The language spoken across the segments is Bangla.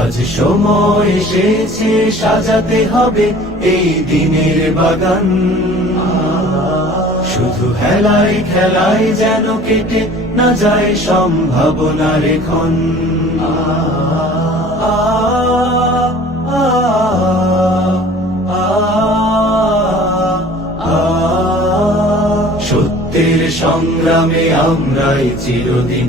আজ সময় এসেছে সাজাতে হবে এই দিনের বাগান শুধু হেলায় খেলাই যেন কেটে না যায় সম্ভাবনা রেখন সত্যের সংগ্রামে আমরাই চিরদিন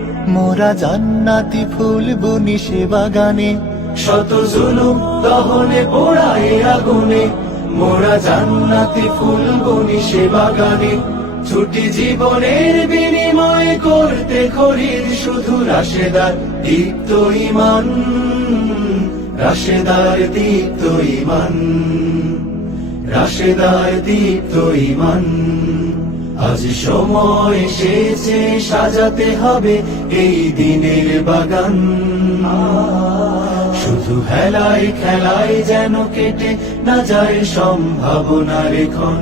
মোরা জান্নাতি ফুল বুনি সে বাগানে শত জুলুম দহনে পোড়ায় আগুনে মোরা জান্নাতি ফুল বুনি সে বাগানে ছুটি জীবনের বিনিময় করতে খরির শুধু রাশেদার দীপ্ত ইমান রাশেদার দীপ্ত ইমান রাশেদার দীপ্ত ইমান আজ সময় এসেছে সাজাতে হবে এই দিনের বাগান শুধু হেলায় খেলাই যেন কেটে না যায় সম্ভাবনার ক্ষণ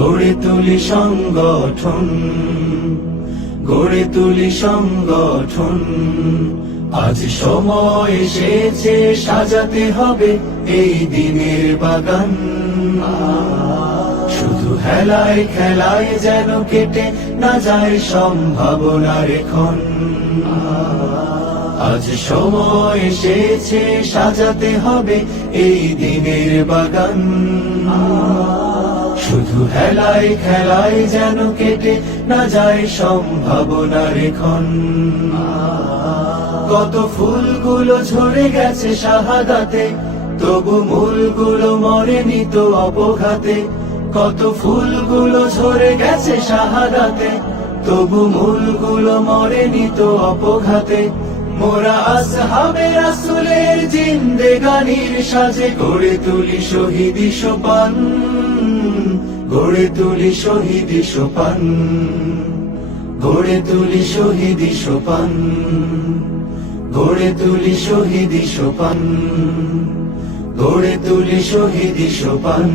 গড়ে তুলি সংগঠন গড়ে তুলি সংগঠন আজ সময় এসেছে সাজাতে হবে এই দিনের বাগান শুধু হেলায় খেলায় যেন কেটে না যায় সম্ভাবনার এখন আজ সময় এসেছে সাজাতে হবে এই দিনের বাগান শুধু হেলাই খেলাই যেন কেটে না যায় সম্ভাবনা রেখন কত ফুলগুলো ঝরে গেছে শাহাদাতে তবু মূলগুলো মরে নিত অবঘাতে কত ফুলগুলো ঝরে গেছে শাহাদাতে তবু মূলগুলো মরে নিত অপঘাতে মোরা আসহাবে রাসুলের জিন্দেগানির সাজে গড়ে তুলি শহীদি সোপান গড়ে তুলি শহীদি সোপান গড়ে তুলি শহীদি সোপান গড়ে তুলি শহীদি সোপান গড়ে তুলি শহীদি সোপান